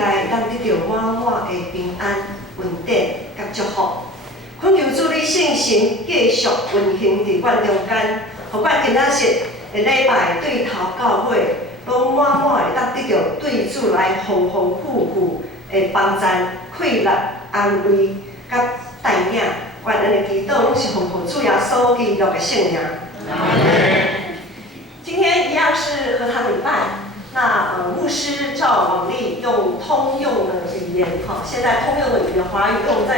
内咱得到满满的平安、稳定甲祝福。恳求主你圣神继续运行伫阮中间，互阮今仔日的礼拜对头到尾，拢满满会当得到对主来丰丰富富的帮赞、快乐、安慰甲带领。愿咱的祈祷拢是奉主耶稣基督的圣名。今天一样是和堂礼拜。那牧师照往例用通用的语言，现在通用的语言华语，因为我们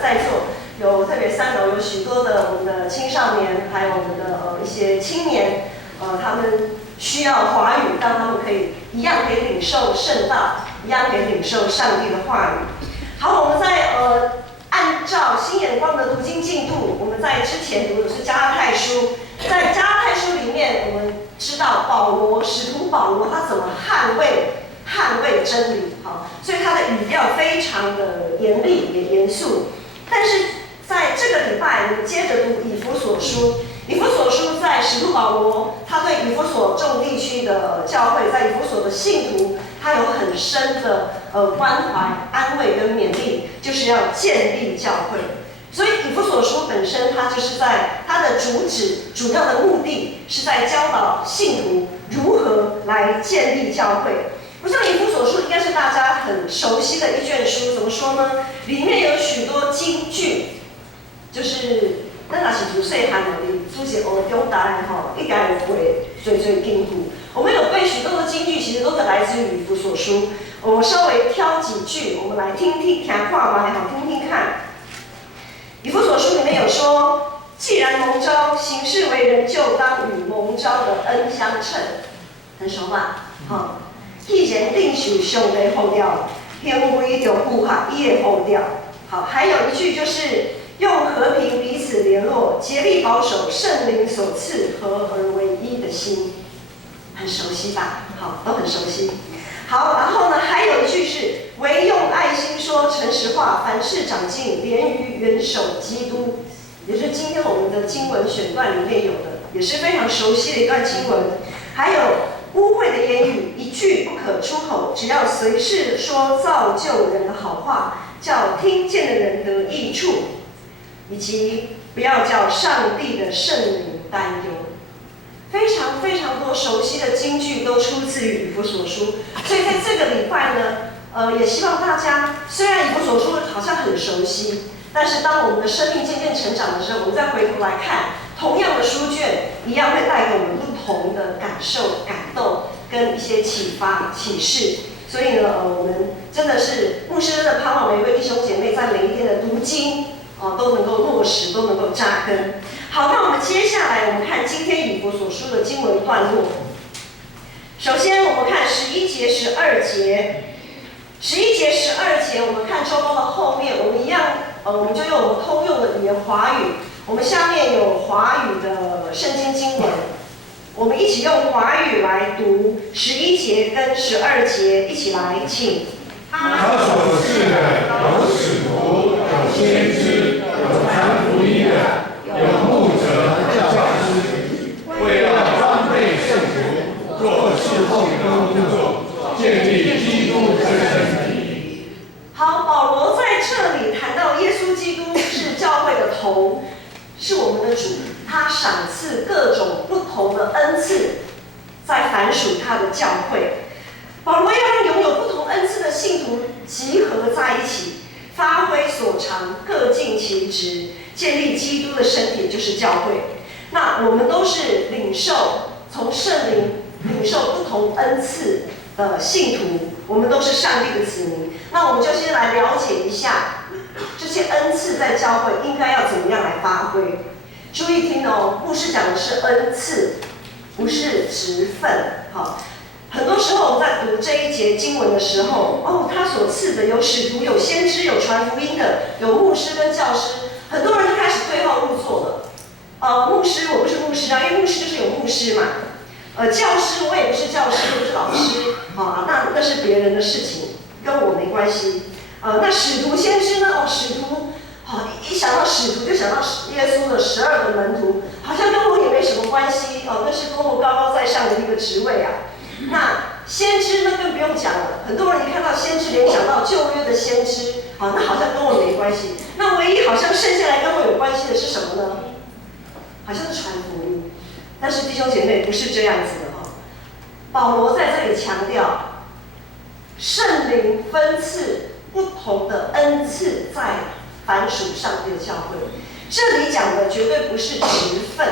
在座有特别3楼有许多的我们的青少年，还有我们的一些青年，他们需要华语，让他们一样可以领受圣道，一样可以领受上帝的话语。好，我们在按照新眼光的读经进度，我们在之前读的是加拉太书，在加拉太书里面，我们知道使徒保罗他怎么捍卫真理，所以他的语调非常的严厉也严肃。但是在这个礼拜，我们接着读以弗所书。以弗所书在使徒保罗，他对以弗所众地区的教会，在以弗所的信徒，他有很深的关怀、安慰跟勉励，就是要建立教会。所以以弗所书本身，它就是在它的主要的目的是在教导信徒如何来建立教会。我想以弗所书应该是大家很熟悉的一卷书，怎么说呢？里面有许多金句，就是咱若是自细汉哦，主是学中大的吼，应该有背最金句。我们有背许多的金句，其实都是来自于以弗所书。我们稍微挑几句，我们来听看嘛，听听看。以弗所书里面有说，既然蒙召，行事为人就当与蒙召的恩相称，很熟吧？既然领受上帝呼召，行为就符合伊的呼召。好，还有一句就是用和平彼此联络，竭力保守圣灵所赐合而为一的心，很熟悉吧？好，都很熟悉。好，然后呢，还有一句是唯用爱心说诚实话，凡事长进，连于元首基督，也就是今天我们的经文选段里面有的，也是非常熟悉的一段经文。还有污秽的言语一句不可出口，只要随时说造就人的好话，叫听见的人得益处，以及不要叫上帝的圣灵担忧。非常多熟悉的金句都出自于以弗所书，所以在这个礼拜呢，也希望大家，虽然以弗所书好像很熟悉，但是当我们的生命渐渐成长的时候，我们再回头来看同样的书卷，一样会带给我们不同的感受、感动跟一些启发、启示。所以呢，我们真的是牧师的盼望，每一位弟兄姐妹在每一天的读经，都能够落实，都能够扎根。好，那我们接下来我们看今天以弗所书的经文段落。首先我们看11节、12节。11节、12节，我们看周报的后面，我们一样，我们就用我们通用的语言华语。我们下面有华语的圣经经文，我们一起用华语来读11节跟12节，一起来，请。他所赐的有使徒，有先知，有传福音的，有牧者、教师，为要装备圣徒，做侍奉的工作，建立基督的身体。好，保罗在这里谈到耶稣基督是教会的头，是我们的主，他赏赐各种不同的恩赐，在凡属他的教会。保罗要让拥有不同恩赐的信徒集合在一起，发挥所长，各尽其职，建立基督的身体，就是教会。那我们都是领受从圣灵领受不同恩赐的信徒，我们都是上帝的子民。那我们就先来了解一下这些恩赐在教会应该要怎么样来发挥。注意听哦，牧师讲的是恩赐，不是职分。好。很多时候我们在读这一节经文的时候，他所赐的有使徒、有先知、有传福音的，有牧师跟教师，很多人就开始对号入座了。牧师我不是牧师啊，因为牧师就是有牧师嘛。教师我也不是教师，我是老师那是别人的事情，跟我没关系。那使徒、先知呢？使徒，一想到使徒就想到耶稣的12个门徒，好像跟我也没什么关系。那是多么高高在上的一个职位啊！那先知那更不用讲了，很多人一看到先知联想到旧约的先知，好，那好像跟我没关系。那唯一好像剩下来跟我有关系的是什么呢？好像是传福音。但是弟兄姐妹不是这样子的哈。保罗在这里强调，圣灵分赐不同的恩赐在凡属上帝的教会。这里讲的绝对不是职分，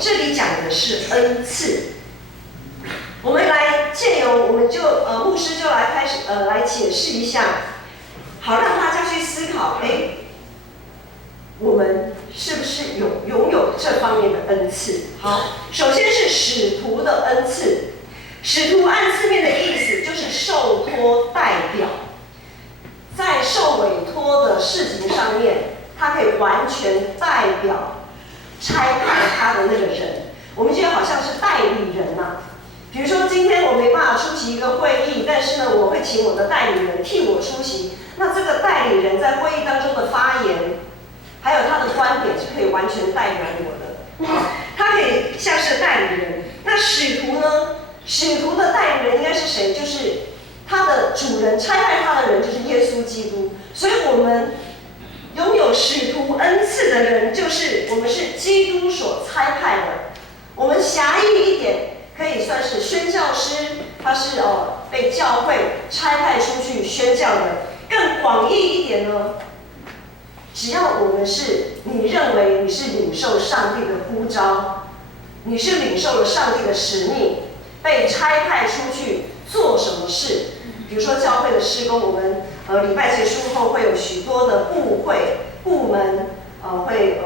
这里讲的是恩赐。我们来借由，我们就牧师就来开始来解释一下，好让大家去思考，我们是不是拥有这方面的恩赐？好，首先是使徒的恩赐。使徒按字面的意思就是受托代表，在受委托的事情上面，他可以完全代表差派他的那个人，我们就好像是代理人嘛。比如说今天我没办法出席一个会议，但是呢，我会请我的代理人替我出席。那这个代理人在会议当中的发言，还有他的观点是可以完全代表我的，他可以像是代理人。那使徒呢？使徒的代理人应该是谁？就是他的主人，差派他的人就是耶稣基督。所以我们拥有使徒恩赐的人，就是我们是基督所差派的。我们狭义一点，可以算是宣教师，他是被教会差派出去宣教的。更广义一点呢，只要我们是你认为你是领受上帝的呼召，你是领受了上帝的使命，被差派出去做什么事？比如说教会的施工，我们礼拜结束后会有许多的部门会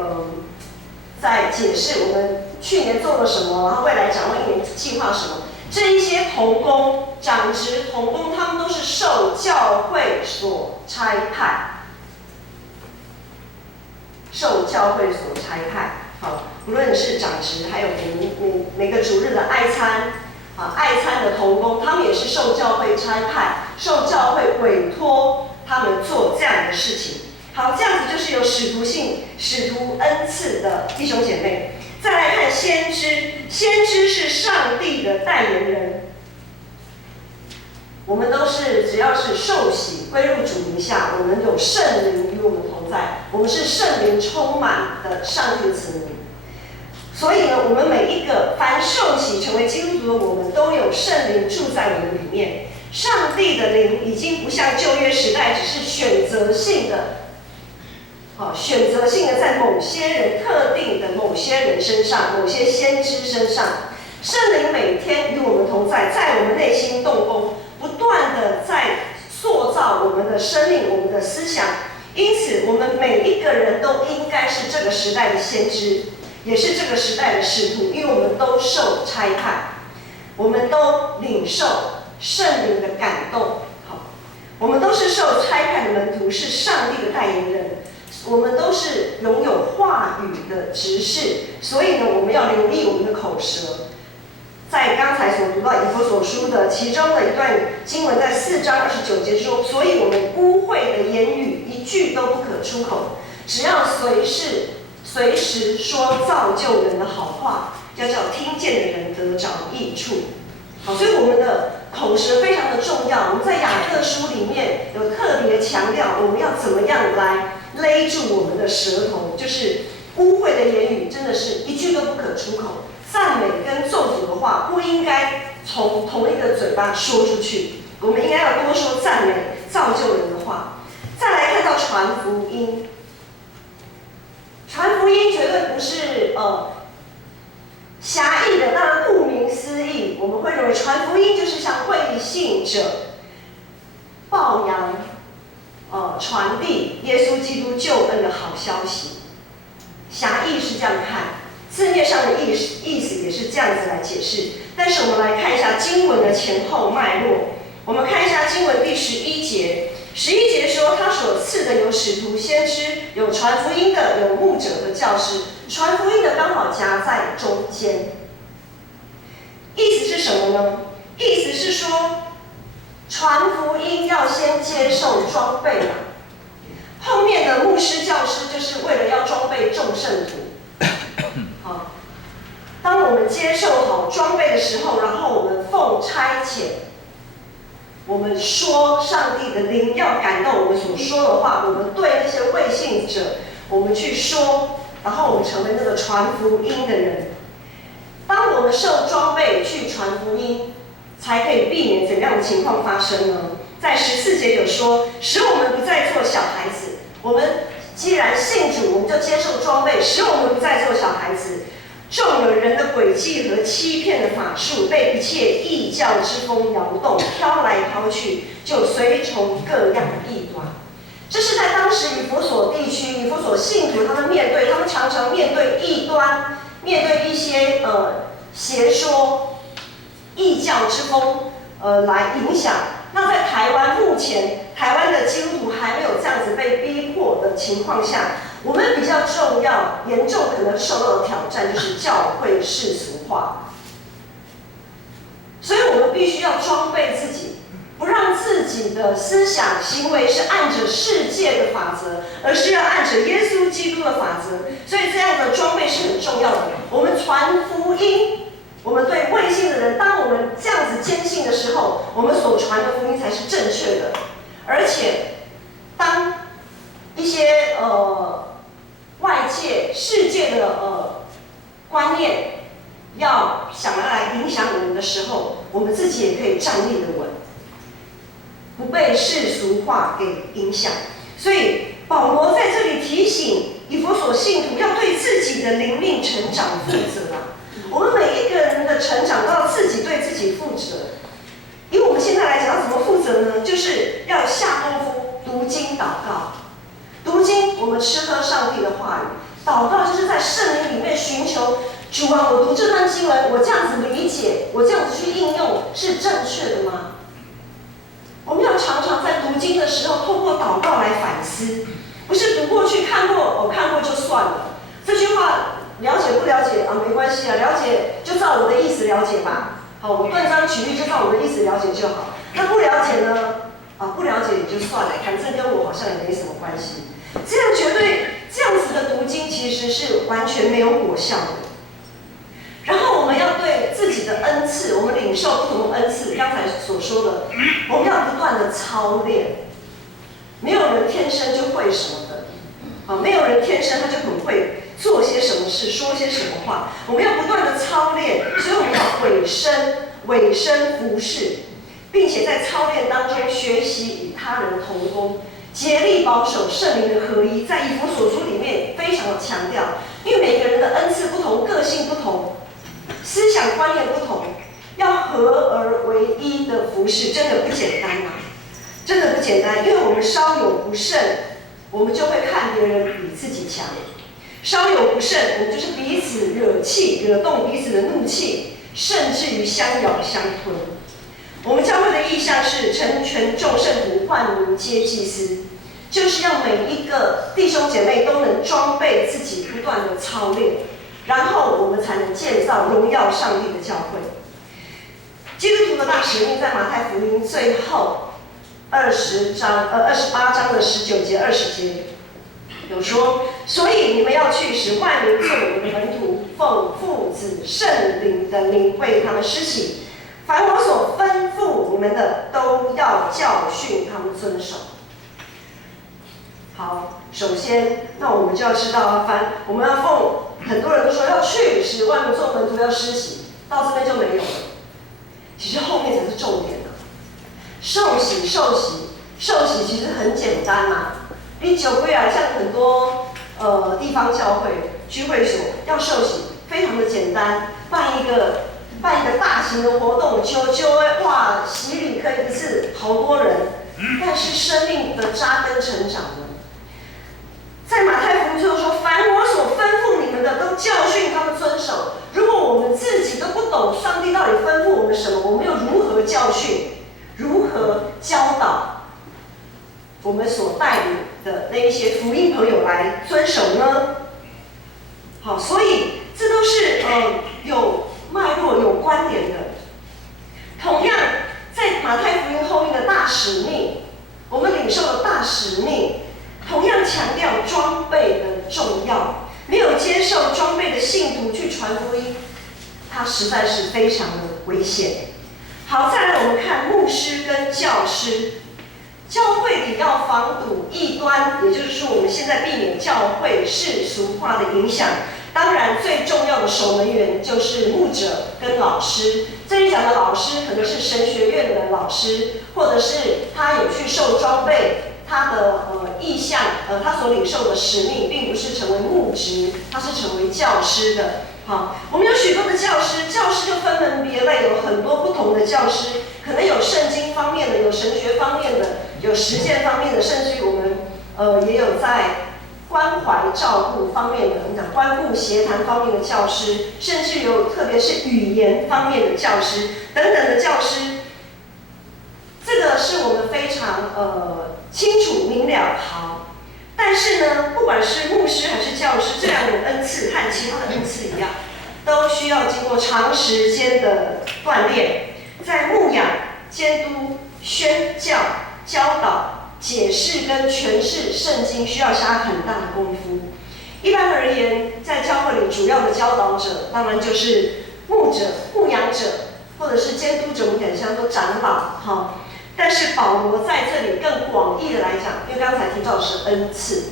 在解释我们去年做了什么，然后未来展望一年计划什么。这一些同工、长职同工，他们都是受教会所差派，受教会所差派。好，无论是长职，还有每个主日的爱餐。爱餐的同工，他们也是受教会差派、受教会委托，他们做这样的事情。好，这样子就是有使徒恩赐的弟兄姐妹。再来看先知，先知是上帝的代言人。我们都是只要是受洗归入主名下，我们有圣灵与我们同在，我们是圣灵充满的上帝的子民。所以呢，我们每一个凡受洗成为基督徒的我们，都有圣灵住在我们里面。上帝的灵已经不像旧约时代，只是选择性的在某些人特定的某些人身上，某些先知身上。圣灵每天与我们同在，在我们内心动工，不断的在塑造我们的生命、我们的思想。因此，我们每一个人都应该是这个时代的先知。也是这个时代的使徒，因为我们都受差派，我们都领受圣灵的感动。好，我们都是受差派的门徒，是上帝的代言人。我们都是拥有话语的执事，所以呢，我们要留意我们的口舌。在刚才所读到以弗所书的其中的一段经文，在4章29节说：“所以我们污秽的言语一句都不可出口，只要随时说造就人的好话，要叫听见的人得着益处。”好，所以我们的口舌非常的重要。我们在雅各书里面有特别强调，我们要怎么样来勒住我们的舌头，就是污秽的言语真的是一句都不可出口。赞美跟咒诅的话不应该从同一个嘴巴说出去，我们应该要多说赞美、造就人的话。再来看到传福音。传福音绝对不是狭义的，当然顾名思义，我们会认为传福音就是向未信者报扬、传递耶稣基督救恩的好消息。狭义是这样看，字面上的意思也是这样子来解释。但是我们来看一下经文的前后脉络。我们看一下经文第11节。11节说，他所赐的有使徒、先知，有传福音的，有牧者和教师。传福音的刚好夹在中间。意思是什么呢？意思是说，传福音要先接受装备嘛。后面的牧师、教师就是为了要装备众圣徒。当我们接受好装备的时候，然后我们奉差遣我们说上帝的灵要感动我们所说的话，我们对那些未信者，我们去说，然后我们成为那个传福音的人。当我们受装备去传福音，才可以避免怎样的情况发生呢？在14节有说，使我们不再做小孩子。我们既然信主，我们就接受装备，使我们不再做小孩子。中了人的诡计和欺骗的法术，被一切异教之风摇动，飘来飘去，就随从各样的异端。这是在当时以弗所地区，以弗所信徒他们常常面对异端，面对一些邪说、异教之风来影响。那在台湾目前，台湾的基督徒还没有这样子被逼迫的情况下，我们比较严重可能受到的挑战就是教会世俗化。所以我们必须要装备自己，不让自己的思想行为是按着世界的法则，而是要按着耶稣基督的法则。所以这样的装备是很重要的。我们传福音，我们对未信的人，当我们这样子坚信的时候，我们所传的福音才是正确的。而且，当一些外界世界的观念要想要来影响我们的时候，我们自己也可以站立得稳，不被世俗化给影响。所以保罗在这里提醒以弗所信徒要对自己的灵命成长负责啊！我们每一个人的成长都要自己对自己负责。以我们现在来讲，要怎么负责呢？就是要下功夫读经祷告。读经，我们吃喝上帝的话语；祷告，就是在圣灵里面寻求主啊，我读这段经文，我这样子理解，我这样子去应用，是正确的吗？我们要常常在读经的时候，透过祷告来反思，不是读过去看过就算了。这句话了解不了解啊？没关系啊，了解就照我的意思了解吧。好，我断章取义就照我的意思了解就好。那不了解呢？不了解也就算了，反正跟我好像也没什么关系。这样子的读经其实是完全没有果效的。然后我们要对自己的恩赐，我们领受不同的恩赐，刚才所说的，我们要不断的操练。没有人天生就会什么的，没有人天生他就很会做些什么事，说些什么话。我们要不断的操练，所以我们要委身服侍，并且在操练当中学习与他人同工，竭力保守圣灵的合一。在以弗所书里面非常的强调，因为每个人的恩赐不同，个性不同，思想观念不同，要合而为一的服侍，真的不简单啊！真的不简单，因为我们稍有不慎，我们就会看别人比自己强；稍有不慎，我们就是彼此惹气，惹动彼此的怒气，甚至于相咬相吞。我们教会的意向是成全众圣徒，万民皆祭司，就是要每一个弟兄姐妹都能装备自己，不断的操练，然后我们才能建造荣耀上帝的教会。基督徒的大使命在马太福音最后28章的19节、20节有说，所以你们要去，使万民做我的门徒，奉父子圣灵的名为他们施洗，凡我所吩咐你们的，都要教训他们遵守。好，首先，那我们就要知道，我们要很多人都说要去，使万民做门徒，要施洗，到这边就没有了。其实后面才是重点的。受洗其实很简单嘛。你久归来，像很多地方教会聚会所要受洗，非常的简单，办一个大型的活动，哇，洗礼可以一次好多人，但是生命的扎根成长呢？在马太福音最后说，凡我所吩咐你们的，都教训他们遵守。如果我们自己都不懂上帝到底吩咐我们什么，我们又如何教训？如何教导我们所带领的那一些福音朋友来遵守呢？好，所以这都是有脉络、有观点的。同样，在马太福音后面的大使命，我们领受的大使命，同样强调装备的重要。没有接受装备的信徒去传福音，它实在是非常的危险。好，再来我们看牧师跟教师。教会里要防堵异端，也就是说，我们现在避免教会世俗化的影响。当然，最重要的守门员就是牧者跟老师。这里讲的老师可能是神学院的老师，或者是他有去受装备，他的意向，他所领受的使命，并不是成为牧职，他是成为教师的。好，我们有许多的教师，教师就分门别类，有很多不同的教师，可能有圣经方面的，有神学方面的，有实践方面的，甚至于我们也有在关怀照顾方面的，我们讲关顾协谈方面的教师，甚至有特别是语言方面的教师等等的教师。这个是我们非常清楚明了。好，但是呢，不管是牧师还是教师，这两种恩赐和其他的恩赐一样，都需要经过长时间的锻炼，在牧养、监督、宣教、教导、解释跟诠释圣经需要下很大的功夫。一般而言，在教会里主要的教导者，当然就是牧者、牧养者，或者是监督者，我们很像说长老，哈。但是保罗在这里更广义的来讲，因为刚才提到的是恩赐，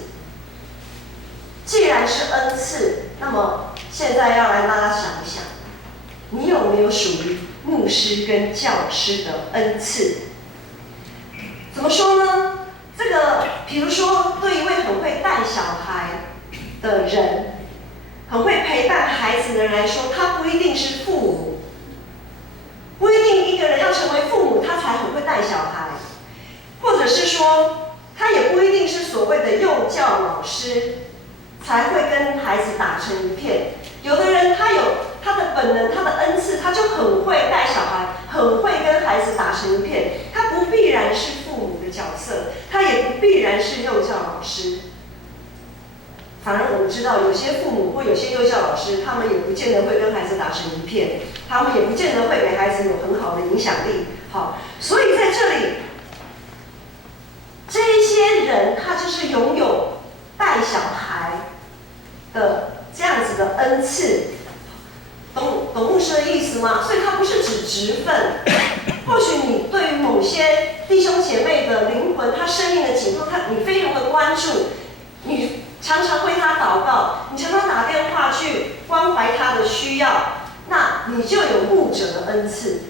既然是恩赐，那么现在要来大家想一想，你有没有属于牧师跟教师的恩赐？怎么说呢？这个，比如说，对一位很会带小孩的人，很会陪伴孩子的人来说，他不一定是父母，不一定一个人要成为父母，他才很会带小孩，或者是说，他也不一定是所谓的幼教老师，才会跟孩子打成一片。有的人他有他的本能，他的恩赐，他就很会带小孩，很会跟孩子打成一片。他不必然是父母的角色，他也不必然是幼教老师。反而我们知道，有些父母或有些幼教老师，他们也不见得会跟孩子打成一片，他们也不见得会给孩子有很好的影响力。好，所以在这里，这一些人他就是拥有带小孩的这样子的恩赐。懂牧师的意思吗？所以它不是指职分。或许你对于某些弟兄姐妹的灵魂，他生命的情况，你非常的关注，你常常为他祷告，你常常打电话去关怀他的需要，那你就有牧者的恩赐。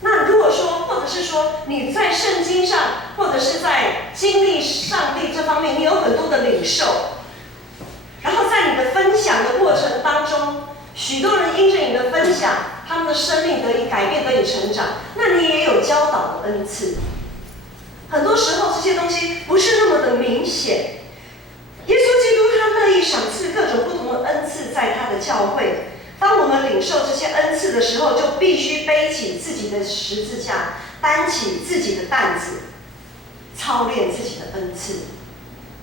那如果说，或者是说你在圣经上，或者是在经历上帝这方面，你有很多的领受，然后在你的分享的过程当中，许多人因着你的分享，他们的生命得以改变，得以成长。那你也有教导的恩赐。很多时候这些东西不是那么的明显。耶稣基督他乐意赏赐各种不同的恩赐在他的教会。当我们领受这些恩赐的时候，就必须背起自己的十字架，担起自己的担子，操练自己的恩赐。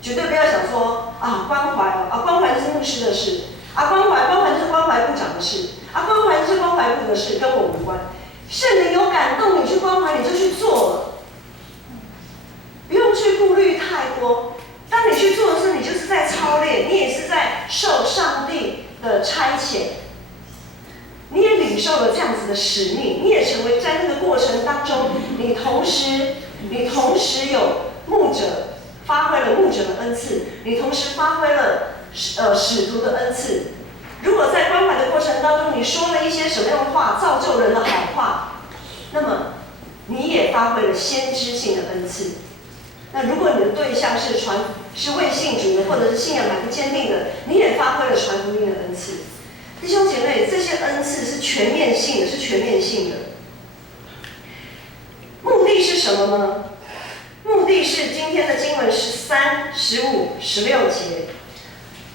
绝对不要想说关怀关怀是牧师的事。关怀就是关怀部长的事，关怀就是关怀部的事，跟我无关。圣灵有感动你去关怀，你就去做了，不用去顾虑太多。当你去做的时候，你就是在操练，你也是在受上帝的差遣，你也领受了这样子的使命，你也成为在那个过程当中，你同时有牧者发挥了牧者的恩赐，你同时发挥了使徒的恩赐。如果在关怀的过程当中，你说了一些什么样的话，造就人的好话，那么你也发挥了先知性的恩赐。那如果你的对象是未信主的，或者是信仰还不坚定的，你也发挥了传福音的恩赐。弟兄姐妹，这些恩赐是全面性的，是全面性的。目的是什么呢？目的是今天的经文13、15、16节。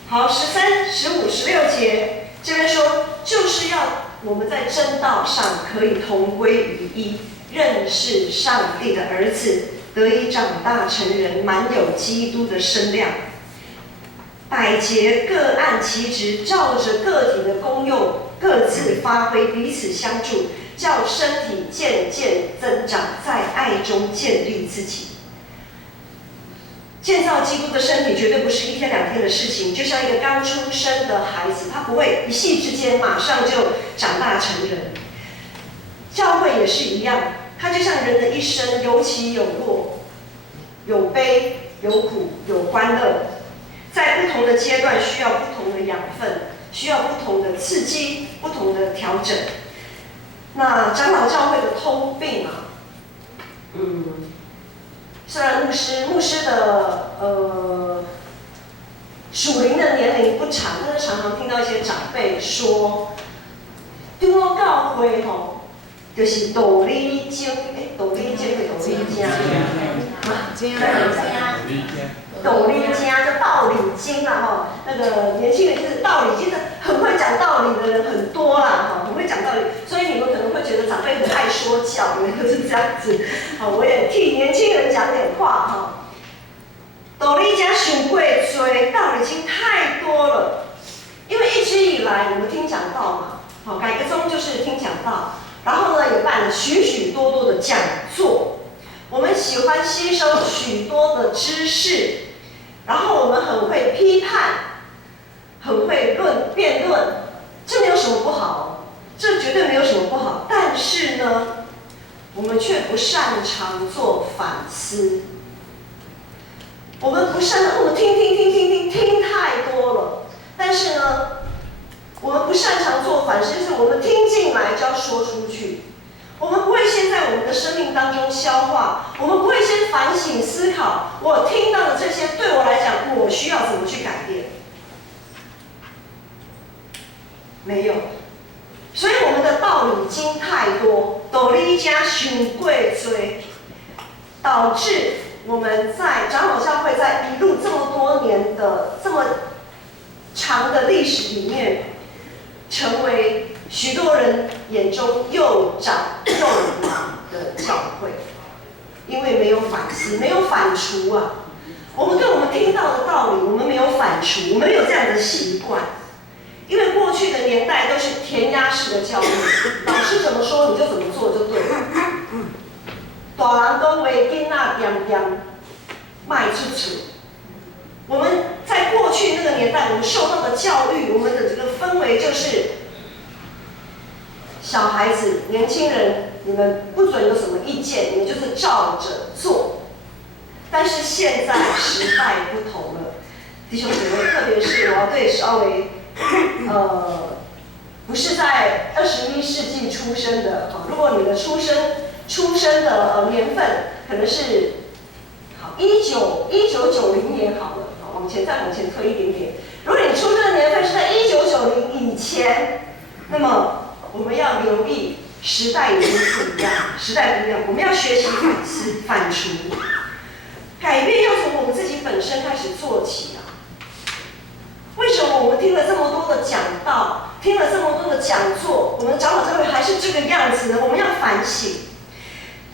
好，13、15、16节这边说，就是要我们在真道上可以同归于一，认识上帝的儿子，得以长大成人，满有基督的身量。百节各按其职，照着个体的功用，各自发挥，彼此相助，叫身体渐渐增长，在爱中建立自己。建造基督的身体绝对不是一天两天的事情，就像一个刚出生的孩子，他不会一夕之间马上就长大成人。教会也是一样，它就像人的一生，有起有落，有悲有苦有欢乐，在不同的阶段需要不同的养分，需要不同的刺激，不同的调整。那长老教会的通病啊，虽然牧师的属灵的年龄不长，但是常常听到一些长辈说，对我教会吼，就是道理精，道理精的道理精，道理精就道理精啦哈。那个年轻人就是道理精的，很会讲道理的人很多啦哈，很会讲道理，所以你们可能会觉得长辈很爱说教，原来就是这样子。好，我也替年轻人讲点话哈。道理精想过多，道理精太多了，因为一直以来我们听讲道嘛，好，改革宗就是听讲道，然后呢也办了许许多多的讲座，我们喜欢吸收许多的知识，然后我们很会批判，很会辩论，这没有什么不好，这绝对没有什么不好，但是呢，我们却不擅长做反思。我们不擅长，我们听太多了，但是呢，我们不擅长做反思，就是我们听进来就要说出去，我们不会先在我们的生命当中消化，我们不会先反省思考，我听到的这些对我来讲，我需要怎么去改变？没有，所以我们的道理经太多，道理加想过多，导致我们在长老教会在一路这么多年的这么长的历史里面，成为许多人眼中又长又老的教会，因为没有反思，没有反刍啊。我们对我们听到的道理，我们没有反刍，我们没有这样的习惯。因为过去的年代都是填鸭式的教育，老师怎么说你就怎么做就对了。大人讲话，囡仔点点迈出去。我们在过去那个年代，我们受到的教育，我们的这个氛围就是，小孩子、年轻人，你们不准有什么意见，你们就是照着做。但是现在时代不同了，弟兄姐妹，特别是我要对稍微不是在21世纪出生的，如果你的出生的年份可能是1990年好了，再往前推一点点。如果你出生的年份是在1990以前，那么我们要留意时代已经不一样，我们要学习反思、反刍，改变要从我们自己本身开始做起啊。为什么我们听了这么多的讲道，听了这么多的讲座，我们长老教会还是这个样子呢？我们要反省。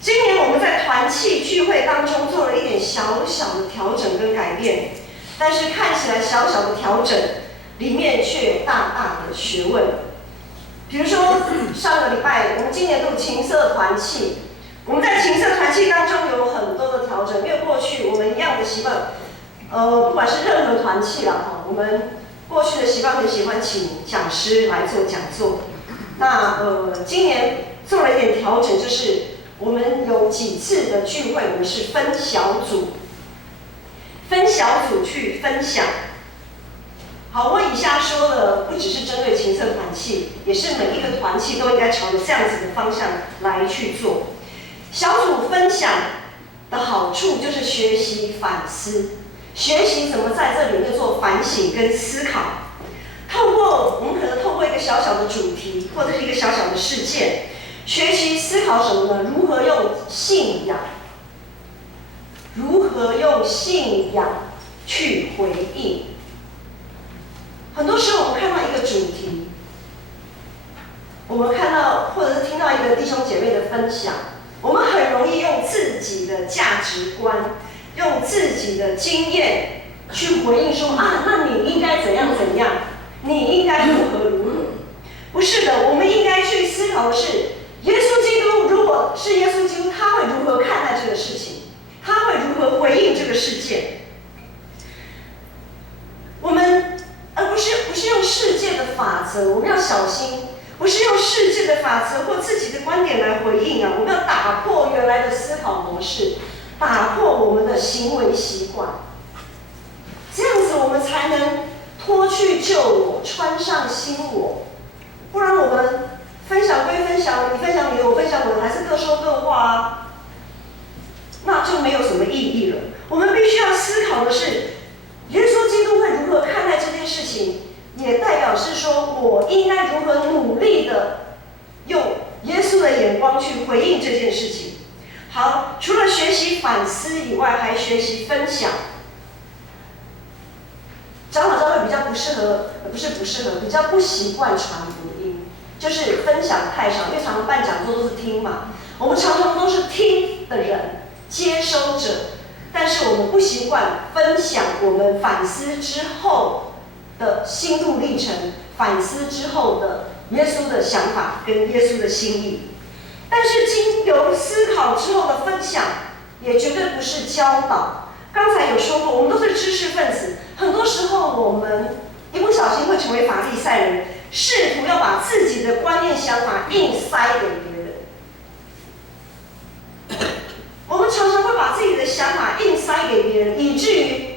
今年我们在团契聚会当中做了一点小小的调整跟改变，但是看起来小小的调整里面却有大大的学问。比如说上个礼拜我们今年度情色团契，我们在情色团契当中有很多的调整，因为过去我们一样的习惯。不管是任何团契啦，我们过去的习惯很喜欢请讲师来做讲座。那今年做了一点调整，就是我们有几次的聚会，我们是分小组去分享。好，我以下说的不只是针对情色团契，也是每一个团契都应该朝着这样子的方向来去做。小组分享的好处就是学习反思。学习怎么在这里面做反省跟思考，我们可能透过一个小小的主题或者是一个小小的事件，学习思考什么呢？如何用信仰去回应。很多时候我们看到一个主题，我们看到或者是听到一个弟兄姐妹的分享，我们很容易用自己的价值观，用自己的经验去回应说啊，那你应该怎样，你应该如何。不是的，我们应该去思考的是，耶稣基督如果是耶稣基督，他会如何看待这个事情？他会如何回应这个事件？而不是用世界的法则，我们要小心。不是用世界的法则或自己的观点来回应啊！我们要打破原来的思考模式，打破我们的行为习惯，这样子我们才能脱去旧我，穿上新我。不然我们分享归分享，你分享你的，我分享我的，还是各说各话啊，那就没有什么意义了。我们必须要思考的是，耶稣基督会如何看待这件事情，也代表是说我应该如何努力的用耶稣的眼光去回应这件事情。好，除了学习反思以外，还学习分享。长老教会比较不适合，比较不习惯传福音，就是分享太少，因为常常办讲座都是听嘛，我们常常都是听的人，接收者，但是我们不习惯分享我们反思之后的心路历程，反思之后的耶稣的想法跟耶稣的心意。但是经由思考之后的分享，也绝对不是教导。刚才有说过，我们都是知识分子，很多时候我们一不小心会成为法利赛人，试图要把自己的观念想法硬塞给别人。我们常常会把自己的想法硬塞给别人，以至于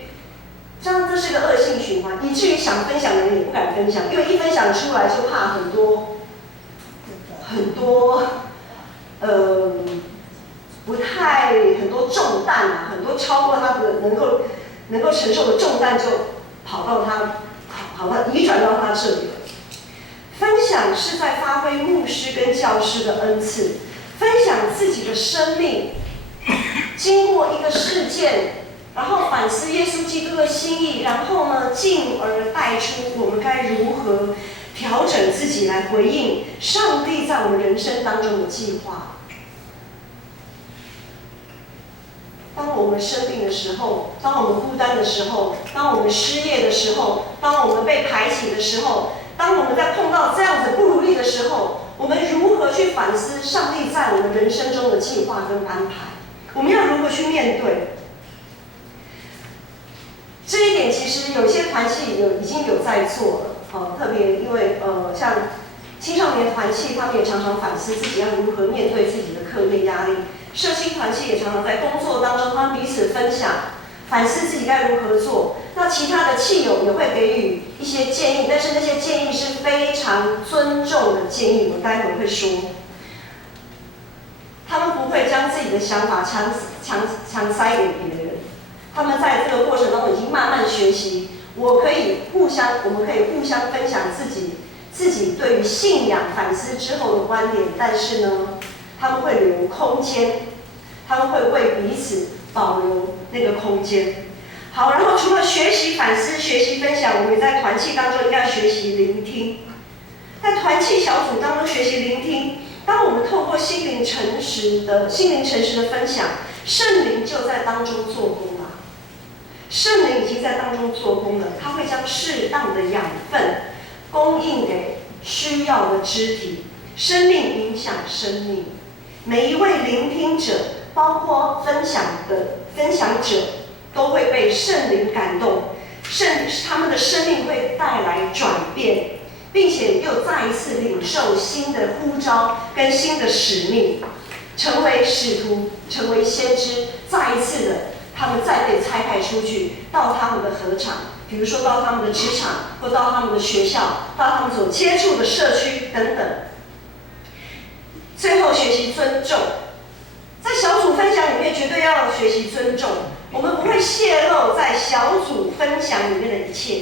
这是个恶性循环，以至于想分享的人也不敢分享，因为一分享出来就怕很多很多重担啊，很多超过他的能够承受的重担就跑到移转到他这里了。分享是在发挥牧师跟教师的恩赐，分享自己的生命，经过一个事件，然后反思耶稣基督的心意，然后呢，进而带出我们该如何调整自己来回应上帝在我们人生当中的计划。当我们生病的时候，当我们孤单的时候，当我们失业的时候，当我们被排挤的时候，当我们在碰到这样子不如意的时候，我们如何去反思上帝在我们人生中的计划跟安排？我们要如何去面对？这一点其实有些团契已经有在做了，特别因为像青少年团契，他们也常常反思自己要如何面对自己的课业压力。社青团契也常常在工作当中，他们彼此分享，反思自己该如何做。那其他的契友也会给予一些建议，但是那些建议是非常尊重的建议，我待会会说。他们不会将自己的想法强塞给别人，他们在这个过程当中已经慢慢学习，我们可以互相分享自己对于信仰反思之后的观点，但是呢，他们会留空间，他们会为彼此保留那个空间。好，然后除了学习反思、学习分享，我们也在团契当中应该学习聆听。在团契小组当中学习聆听，当我们透过心灵诚实的分享，圣灵就在当中做工了。圣灵已经在当中做工了，他会将适当的养分供应给需要的肢体，生命影响生命。每一位聆听者，包括分享者，都会被圣灵感动，他们的生命会带来转变，并且又再一次领受新的呼召跟新的使命，成为使徒，成为先知，再一次的，他们再被差派出去，到他们的禾场，比如说到他们的职场，或到他们的学校，到他们所接触的社区等等。最后，学习尊重，在小组分享里面绝对要学习尊重。我们不会泄露在小组分享里面的一切，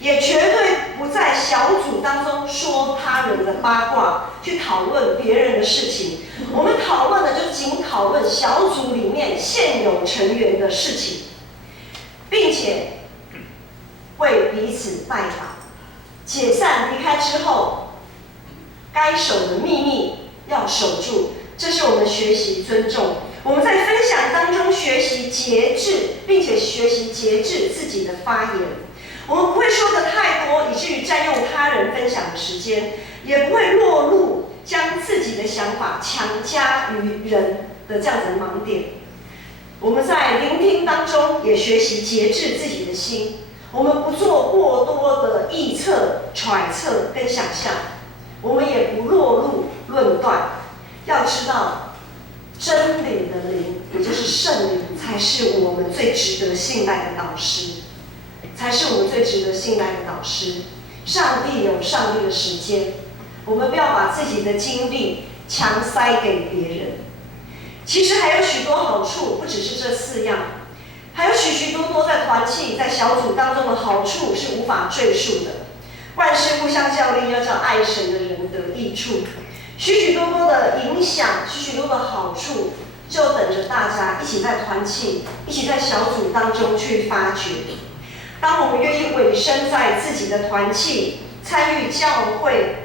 也绝对不在小组当中说他人的八卦，去讨论别人的事情。我们讨论的就仅讨论小组里面现有成员的事情，并且为彼此代祷。解散离开之后，该守的秘密要守住，这是我们学习尊重。我们在分享当中学习节制，并且学习节制自己的发言。我们不会说的太多，以至于占用他人分享的时间，也不会落入将自己的想法强加于人的这样子的盲点。我们在聆听当中也学习节制自己的心，我们不做过多的臆测、揣测跟想象。我们也不落入论断。要知道，真理的灵，也就是圣灵，才是我们最值得信赖的导师，才是我们最值得信赖的导师。上帝有上帝的时间，我们不要把自己的精力强塞给别人。其实还有许多好处，不只是这4样，还有许许多多在团契、在小组当中的好处是无法赘述的。万事互相效力，要叫爱神的人得益处。许许多多的影响，许许多的好处，就等着大家一起在团契、一起在小组当中去发掘。当我们愿意委身在自己的团契，参与教会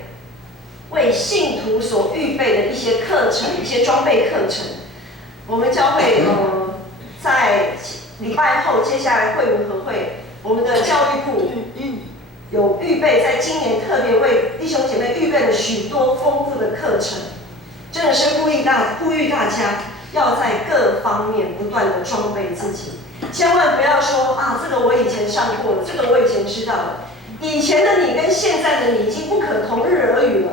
为信徒所预备的一些课程、一些装备课程，我们教会在礼拜后，接下来会务和会，我们的教育部有预备，在今年特别为弟兄姐妹预备了许多丰富的课程，真的是呼吁大家要在各方面不断的装备自己，千万不要说啊，这个我以前上过了，这个我以前知道了。以前的你跟现在的你已经不可同日而语了。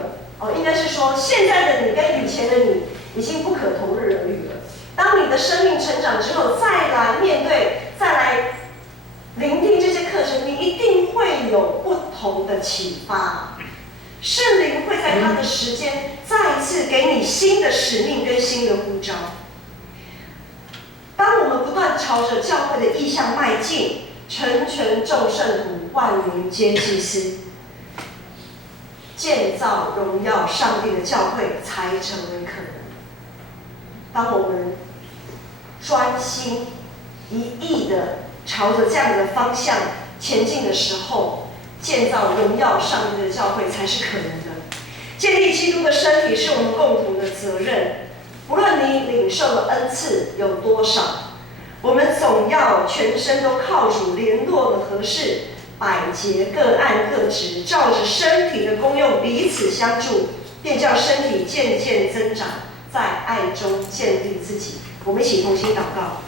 应该是说现在的你跟以前的你已经不可同日而语了。当你的生命成长之后，再来面对，再来聆听这些课程，你一定会有不同的启发。圣灵会在他的时间再一次给你新的使命跟新的呼召。当我们不断朝着教会的意向迈进，成全众圣徒，万民皆祭司，建造荣耀上帝的教会才成为可能。当我们专心一意的朝着这样的方向前进的时候，建造荣耀上帝的教会才是可能的。建立基督的身体是我们共同的责任，不论你领受的恩赐有多少，我们总要全身都靠主联络的合适，百节各按各职，照着身体的功用彼此相助，便叫身体渐渐增长，在爱中建立自己。我们一起同心祷告。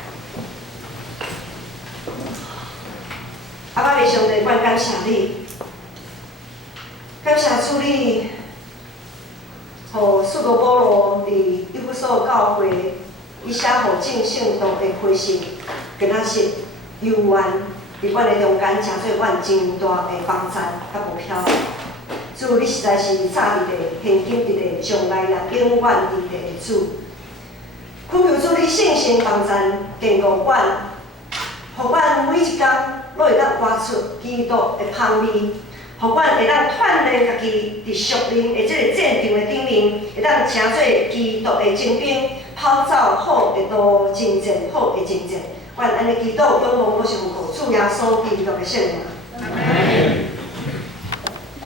阿爸的上帝，我感谢你，感谢主你，让使徒保罗伫以弗所教会，伊写予正圣徒的回信，今仔日犹原伫阮的中间，成做阮真大的帮助甲目标。主，你实在是早伫地、现今伫地、将来也永远伫地的主。恳求主你圣神帮助坚固阮，互阮每一天都会当活出基督的香味，互阮会当锻炼家己伫属灵的这个战场的顶面，会当成做基督的精兵，跑走好的路，征战好的征战。阮安尼祈祷，仰望我是奉主耶稣基督的圣名。